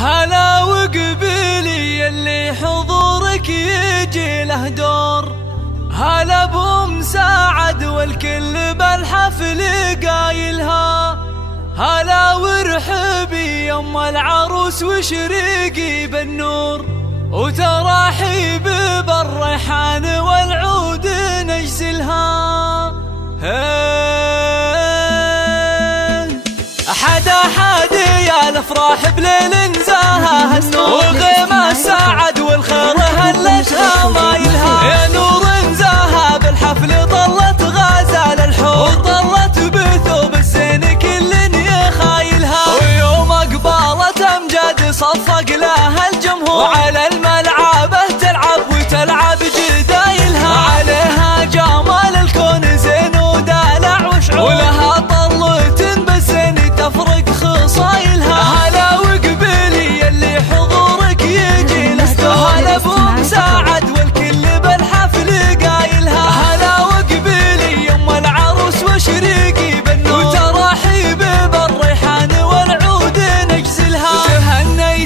هلا وقبيلي اللي حضورك يجي له دور، هلا ابو مساعد والكل بالحفل قايلها، هلا وارحبي يم العروس وشريقي بالنور، وتراحيب بالريحان والعود نجزلها. أحد يا الافراح بليل نزاها النور، وغيمة ساعد والخير هلتها مايلها، يا نور نزاها بالحفل طلت غازال الحور، وطلت بثوب الزين كل يخايلها، ويوم اقبالت امجاد صفق لها الجمهور، وعلى الملعبه تلعب وتلعب جدايلها، عليها جمال الكون زين ودلع وشعور، ولها طلة بالزين تفرق خصايلها. هلا وقبيلي اللي حضورك يجي له دور، هلا ابو مساعد والكل بالحفل قايلها، هلا وقبيلي يم العروس وشريقي بالنور، وتراحيب بالريحان والعود نجزلها.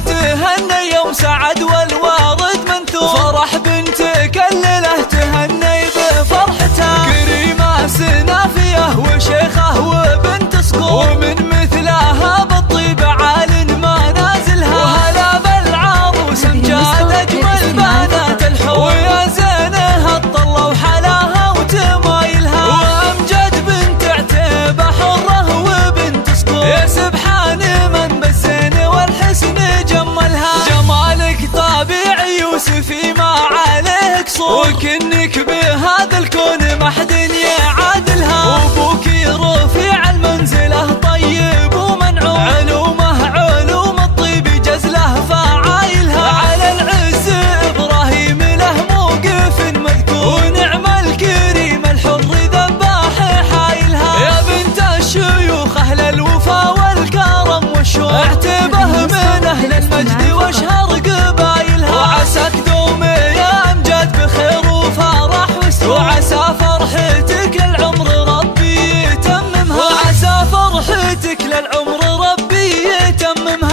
تهني يوم سعد والوارد منثور، فرح بنتك الليله تهني بفرحتها، كريمه سنافيه وشيخه وبنت صقور، ومن مثلها بالطيب عال ما نازلها، وهلا بالعروس امجاد اجمل بنات الحور، ويا زينها الطله وحلاها وتمايلها، وامجد بنت عتيبه حره وبنت صقور، يا سبحان من بالزين والحسن جملها، جمالك طبيعي يوسفي ما عليه قصور، وكنك بهذا الكون ما حد يعادلها، وابوك رفيع المنزله طيب ومنعوم، علوم الطيب جزله فعايلها، على العز ابراهيم له موقف مذكور، ونعم الكريم الحر ذباح حايلها، يا بنت الشيوخ اهل الوفا والكرم والشوق، اعتبه من اهل المجد واشهر قبايلها، وعساك دوم يا امجاد بخير وفرح وسرور، وعسى فرحتك للعمر ربي يتممها، وعسى فرحتك للعمر ربي يتممها.